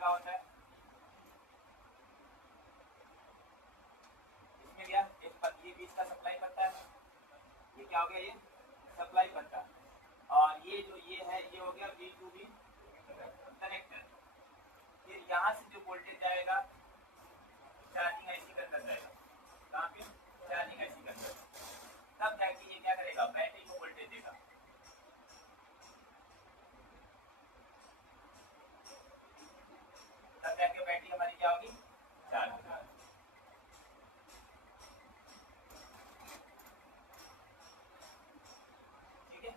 लगा होता है, इसमें क्या ये बीच का सप्लाई पट्टा है, ये क्या हो गया, ये सप्लाई पट्टा, और ये जो ये है ये हो गया V2B कनेक्टर। फिर यहाँ से जो वोल्टेज जाएगा चार्जिंग आईसी के अंदर जाएगा, कहाँ पे, चार्जिंग आईसी के अंदर, तब जाके ये क्या करेगा, बैटरी को वोल्टेज देगा। तब जाके बैटरी हमारी क्या होगी, चार्ज। ठीक है,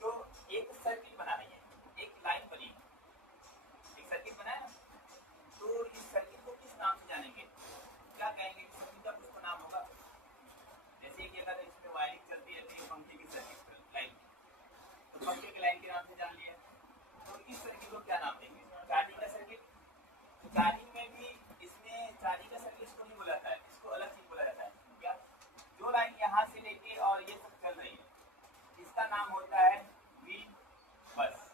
तो एक सर्किट बना रही है, एक लाइन बनी, एक सर्किट बनाया ना, तो इस सर्किट को किस नाम से जानेंगे, क्या कहेंगे कि सर्किट का कुछ तो नाम होगा। जैसे कि अगर इसमें वायरिंग चलती है तो ये पंखे की सर्किट लाइन, तो पंखे की लाइन के नाम से जान लिया, तो इस सर्किट को क्या नाम देंगे, चार्जिंग का सर्किट। तो चार्जिंग में भी इसमें चार्जिंग का सर्किट इसको नहीं बोला जाता है, इसको अलग चीज बोला जाता है। क्या, जो लाइन यहाँ से लेके और ये सब चल रही है इसका नाम होता है V बस,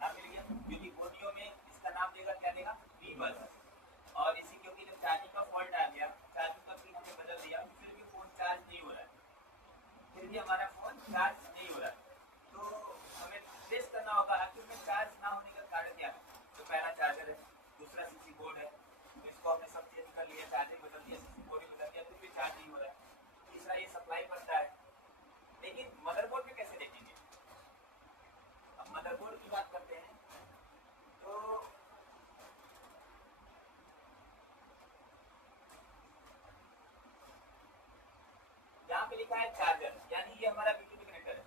नाम मिल गया, क्योंकि गोदियों में इसका नाम देगा, क्या देगा, V बस। और इसी क्योंकि जब चार्जिंग का फॉल्ट आ गया, चार्जिंग का पिन हमने बदल दिया, फिर भी फोन चार्ज नहीं हो रहा है, फिर भी हमारा फोन चार्ज नहीं हो रहा है, तो हमें ट्रेस करना होगा आखिर में चार्ज ना होने का कारण क्या है। तो पहला चार्जर है, दूसरा सीसी बोर्ड है, तो इसको हमने सब चेंज कर लिया, चार्जर बदल दिया, सीसी बोर्ड भी बदल दिया, फिर भी चार्ज नहीं हो रहा है। तीसरा ये सप्लाई पड़ता है, लेकिन मदरबोर्ड में कैसे देखेंगे। अब मदरबोर्ड की बात करते हैं, तो यहाँ पे लिखा है चार्जर, यानी ये हमारा V2B कनेक्टर है,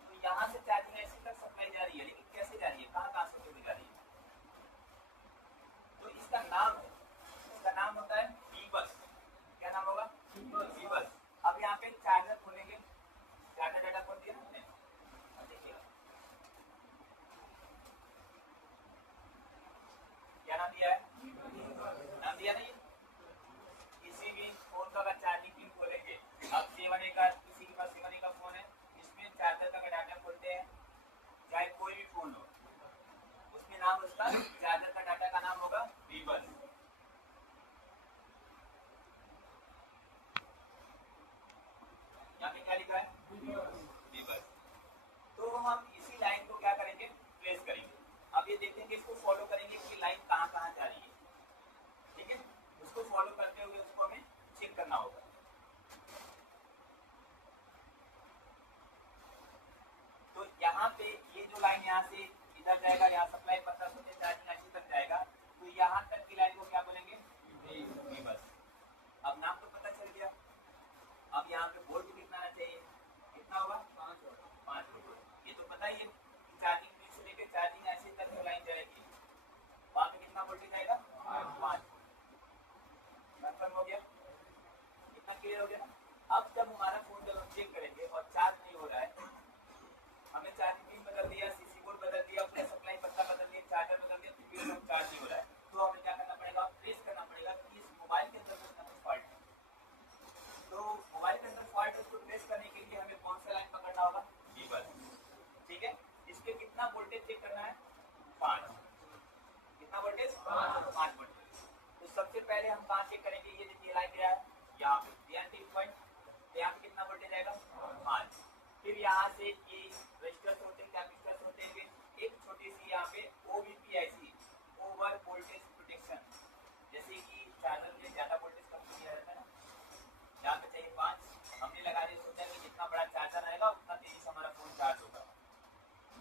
तो यहाँ से चार्जिंग ऐसी तक सप्लाई जा रही है, लेकिन कैसे जा रही है, कहाँ कहाँ से होकर जा रही है, तो इसका नाम है, इसका नाम होता है V बस। क्या नाम होगा, V बस। अब यहाँ पे चार्जर खोलेंगे, चार्जर डाटा खोल दिया हमने, देखिए क्या नाम दिया है, नाम दिया नहीं, किसी भी फोन का अगर चार्जिंग पिन खोलेंगे, अब 7A का किसी के पास 7A का फोन है, इसमें चार्जर का डाटा खोलते हैं, चाहे कोई भी फोन हो, उसमें नाम उसका चार्जर का डाटा का नाम होगा V बस। यहाँ पे क्या लिखा है, V बस। तो हम इसी लाइन को क्या करेंगे, ट्रेस करेंगे। अब ये देखेंगे, इसको फॉलो करेंगे कि लाइन कहाँ कहाँ जा रही है, ठीक है, उसको फॉलो करते हुए उसको हमें चेक करना होगा। तो यहाँ पे ये जो लाइन यहाँ से इधर जाएगा, यहाँ सप्लाई पता सोचे चार्जिंग आईसी तक जाएगा, तो यहाँ तक की लाइन को क्या बोलेंगे, V बस। अब नाम तो पता चल गया, अब यहाँ पे वोल्ट कितना आना चाहिए, कितना होगा, 5 वोल्ट। ये तो पता ही है, चार्जिंग पिन से लेकर चार्जिंग आईसी तक जो लाइन जाएगी वहाँ पे कितना वोल्टेज आएगा, 5। कंफर्म हो गया, कितना क्लियर हो गया ना। अब जब हमारा फोन जब हम चेक करेंगे और चार्ज नहीं हो रहा है, हमने चार्जिंग पिन बदल दिया, सीसी बोर्ड बदल दिया, अपने सप्लाई पत्ता बदल दिया, चार्जर बदल दिया, फिर भी चार्ज नहीं हो रहा है, तो हमें क्या करना पड़ेगा, ट्रेस करना पड़ेगा कि इस मोबाइल के अंदर कुछ ना कुछ फॉल्ट है। तो मोबाइल के अंदर फॉल्ट है, उसको ट्रेस करने के लिए हमें कौन सा लाइन पकड़ना होगा, V बस। ठीक है, इसके कितना वोल्टेज चेक करना है, 5। कितना वोल्टेज, 5 वोल्टेज। तो सबसे पहले हम कहाँ चेक करेंगे, ये देखिए लाइन दिया है यहाँ पे, तो यहाँ पे कितना वोल्टेज आएगा, 5। फिर यहाँ से ये रजिस्टर्स होते हैं, कैपेसिटर्स होते हैं, एक छोटी सी यहाँ पे OVP IC, over voltage protection, जैसे कि चार्जर में ज्यादा वोल्टेज कम किया रहता है ना, यहाँ पे चाहिए 5, हमने लगा दिया, सोचा कि जितना बड़ा चार्जर आएगा उतना तेजी से हमारा फोन चार्ज होगा,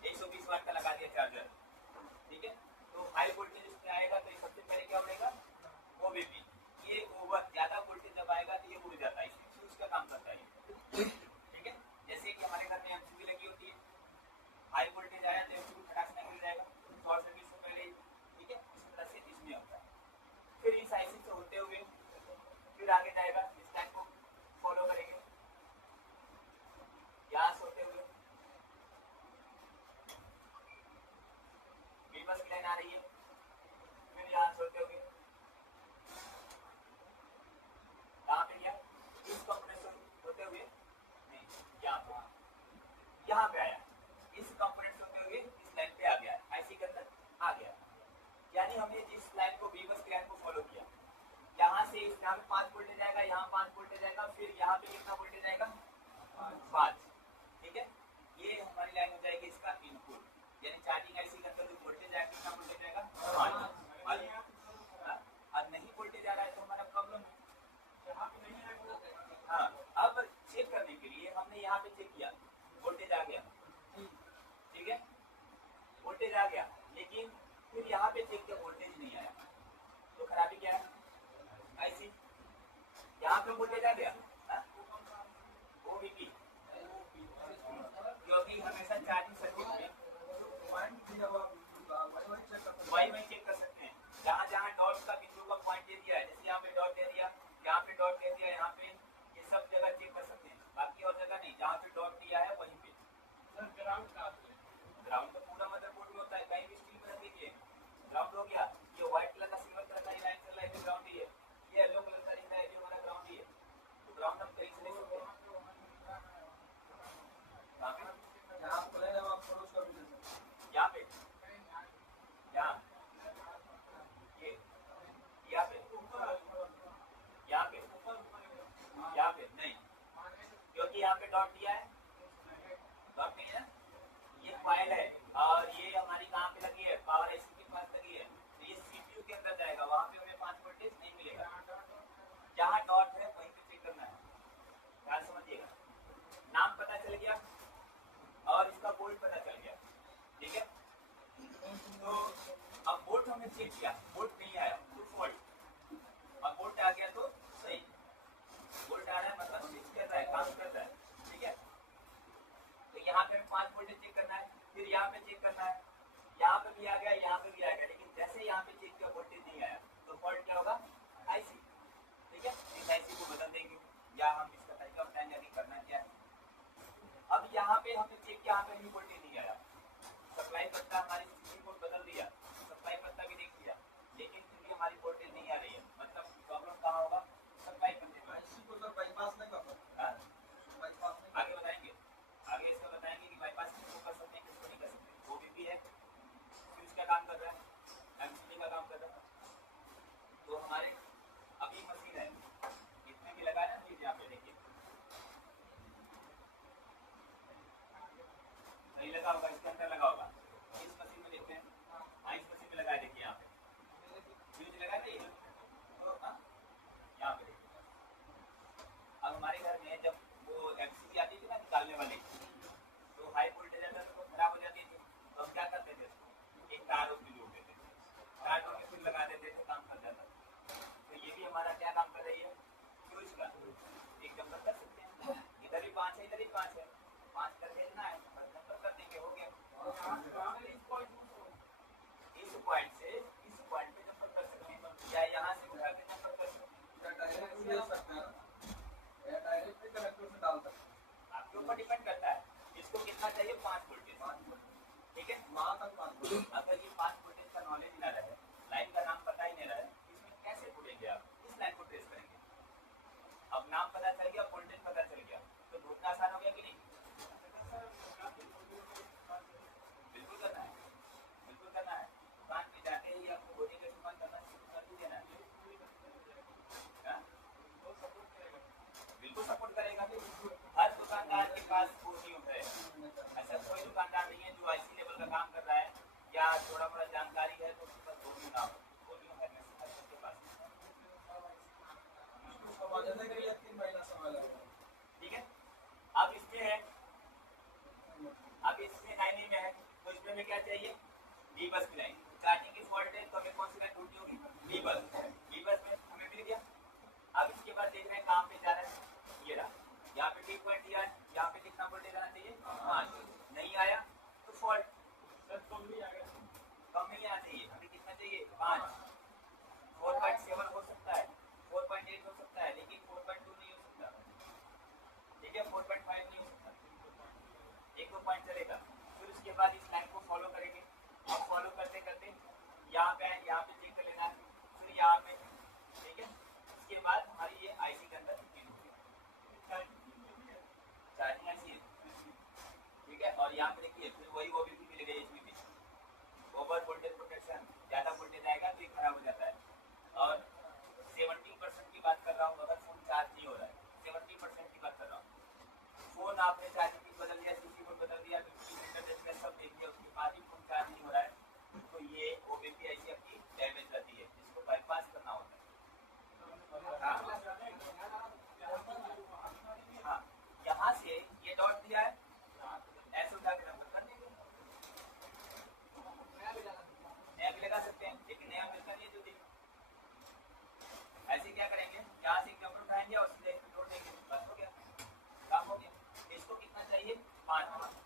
120 वाट का लगा दिया चार्जर, ठीक है। तो हाई वोल्टेज इसमें आएगा, तो सबसे पहले क्या बनेगा, OVP, ये ओवर ज्यादा वोल्टेज जब आएगा तो ये उड़ जाता है, फ्यूज का काम करता है, ठीक है। जैसे कि हमारे घर में MCB लगी होती है, हाई वोल्टेज आया तो MCB फटाक से निकल जाएगा शॉर्ट सर्किट से पहले, ठीक है, इस तरह से इसमें होता है। फिर इस IC से होते हुए फिर आगे जाएगा, इस लाइन को फॉलो करेंगे, यहाँ से होते हुए V बस की लाइन आ रही है, फिर यहाँ से होते हुए कहाँ पे गया, इस कंपोनेंट से होते हुए नहीं, यहाँ पे आया, इस कंपोनेंट से होते हुए इस लाइन पे आ गया, IC के अंदर आ गया। यहाँ पे 5 वोल्टेज आएगा, यहाँ 5 वोल्टेज आएगा, फिर यहाँ पे कितना वोल्टेज आएगा 5। ठीक है, ये हमारी लाइन हो जाएगी इसका इनपुट, यानी चार्जिंग आईसी के अंदर जो वोल्टेज आएगा कितना वोल्टेज आएगा 5। अब नहीं वोल्टेज आ रहा है तो हमारा प्रॉब्लम है। हाँ, अब चेक करने के लिए हमने यहाँ पे चेक किया, वोल्टेज आ गया, ठीक है, वोल्टेज आ गया, लेकिन फिर यहाँ पे चेक किया वोल्टेज नहीं आया, तो खराबी क्या है आईसी। यहाँ पे वोल्टेज आ गया ओवीपी, क्योंकि हमेशा चार्जिंग सर्किट में वही चेक कर सकते हैं, जहाँ जहाँ डॉट का बिंदु का पॉइंट दे दिया है, जैसे यहाँ पे डॉट दे दिया, यहाँ पे डॉट दे दिया, यहाँ पे, ये सब जगह चेक कर सकते हैं, बाकी और जगह नहीं, जहाँ पे डॉट दिया है वहीं पे। ग्राउंड तो पूरा मदरबोर्ड में होता है, कहीं भी स्टील में रख दीजिए ग्राउंड हो गया। ये व्हाइट कलर का सिल्वर कलर का लाइन चल रहा है, ग्राउंड ही है, ये येलो कलर का दिख रहा है, ये हमारा ग्राउंड ही है, तो ग्राउंड हम कहीं से ले सकते हैं। यहाँ पे यहाँ ये यहाँ पे नहीं, क्योंकि यहाँ पे डॉट दिया है, डॉट नहीं है ना, ये फाइल है और ये हमारी कहाँ पे लगी है, पावर आईसी के पास लगी है, तो ये सीपीयू के अंदर जाएगा, वहाँ पे हमें 5 वोल्टेज नहीं मिलेगा। जहाँ डॉट है वहीं पे चेक करना है, ध्यान समझिएगा। नाम पता चल गया और इसका बोल्ट पता चल गया, ठीक है। तो अब बोल्ट हमने चेक किया, बोल्ट नहीं आया तो फॉल्ट, अब बोल्ट आ गया तो सही, बोल्ट आ रहा है मतलब स्विच कर रहा है, काम कर रहा है, ठीक है। तो यहाँ पे हमें 5 वोल्टेज चेक करना है, फिर यहाँ पे चेक करना है, यहाँ पे भी आ गया, यहाँ पे भी आ गया, लेकिन जैसे यहाँ पे चेक किया वोल्टेज नहीं आया तो फॉल्ट क्या होगा आईसी, ठीक है। इस आईसी को बदल देंगे या हम इसका तरीका बताएंगे कि करना क्या है। अब यहाँ पे हमने चेक किया, यहाँ पे भी वोल्टेज नहीं आया, सप्लाई पत्ता हमारी सीपीयू को बदल दिया, सप्लाई पत्ता भी देख लिया, लेकिन फिर भी हमारी वोल्टेज नहीं आ रही है, मतलब प्रॉब्लम कहाँ होगा सप्लाई पत्ते में। आगे बताएंगे, आगे इसका बताएंगे कि बाईपास किसको कर सकते हैं किसको नहीं कर सकते। ओवीपी है, स्विच का काम कर रहा है, एमसीबी का काम कर रहा है, तो हमारे अभी मशीन है इसमें भी लगाया ना, यहाँ पे देखिए नहीं लगा होगा, इसके अंदर लगा होगा, इस मशीन में देखते हैं, हाँ इस मशीन में लगाया, देखिए यहाँ पे फ्यूज लगा दी, यहाँ पे देखिए। अब हमारे घर में जब वो एमसीबी आती थी ना निकालने वाली, तो हाई वोल्टेज आता तो खराब हो जाती थी, तो हम क्या करते थे, एक तार उसमें जोड़ देते थे, तार जोड़ के फिर लगा देते थे, काम कर जाता। तो ये भी हमारा क्या काम कर रही है फ्यूज का, एक नंबर कर सकते हैं, इधर भी 5 है, इधर भी 5 है, 5 कर देना है, नंबर कर देंगे, हो गया। इस पॉइंट से इस पॉइंट पे नंबर कर सकते हैं, या यहाँ से उठा के नंबर कर सकते हैं, आपके ऊपर डिपेंड करता है इसको कितना चाहिए, 5 वोल्टेज, ठीक है। अगर ये 5 वोल्टेज का नॉलेज ना रहे, लाइन का नाम पता ही नहीं रहे, इसमें कैसे ढूंढेंगे आप, इस लाइन को ट्रेस करेंगे। अब नाम पता चल गया, वोल्टेज पता चल गया, तो ढूंढना आसान हो गया कि नहीं। बिल्कुल करना है, बिल्कुल करना है, दुकान पे जाते ही आपको बोलिंग का इस्तेमाल करना शुरू कर ही देना है, बिल्कुल सपोर्ट करेगा। हर दुकानदार के पास कोडिंग है, ऐसा कोई दुकानदार नहीं है जो आईसी लेवल का काम कर रहा है या थोड़ा मोड़ा जानकारी है तो उसके पास कोडिंग ना हो, कोडिंग है हर सबके पास, ठीक है। अब इसमें है, अब इसमें लाइन में है, तो इसमें में क्या चाहिए बी बस की लाइन, चार्जिंग की फॉल्ट है तो हमें कौन सी लाइन ढूंढनी होगी बी बस, बी बस में हमें मिल गया। अब इसके बाद देख रहे हैं कहाँ पे जा रहा है, ये रहा, यहाँ पे टी पॉइंट दिया है, यहाँ पे कितना वोल्टेज आना चाहिए 5, नहीं आया तो फॉल्ट, कम नहीं आना चाहिए, हमें कितना चाहिए 5, 4.7 हो सकता है, 4.8 हो सकता है, लेकिन 4.2 नहीं हो सकता, ठीक है, 4.5 नहीं हो सकता, 1-2 पॉइंट चलेगा। फिर उसके बाद इस लाइन को फॉलो करेंगे, अब फॉलो करते करते यहाँ पे चेक कर लेना है, फिर यहाँ पे, ठीक है। उसके बाद हमारी ये आईसी के अंदर चार्जिंग आईसी है, ठीक है। और यहाँ पे देखिए फिर वही ओवीपी मिलेगा, एचवीपी, ओवर वोल्टेज प्रोटेक्शन, ज़्यादा वोल्टेज आएगा तो ये खराब हो जाता है। और 70% की बात कर फोन आपने चार्जिंग पिन बदल दिया, सीसी बोर्ड बदल दिया, इंटरनेट सब देख लिया, उसके बाद ही फोन चार्ज नहीं हो रहा है, तो ये OBPIC आपकी डैमेज रहती है, इसको बाईपास करना होता है। हाँ, यहाँ से ये डॉट दिया है, ऐसे उठा के नंबर कर देंगे, नया भी लगा सकते हैं, लेकिन नया मिल कर लिए तो देखो ऐसे क्या करेंगे, यहाँ से एक नंबर उठाएंगे और सीधे इसको जोड़ देंगे, बस हो गया, काम हो गया। इसको कितना चाहिए, 5।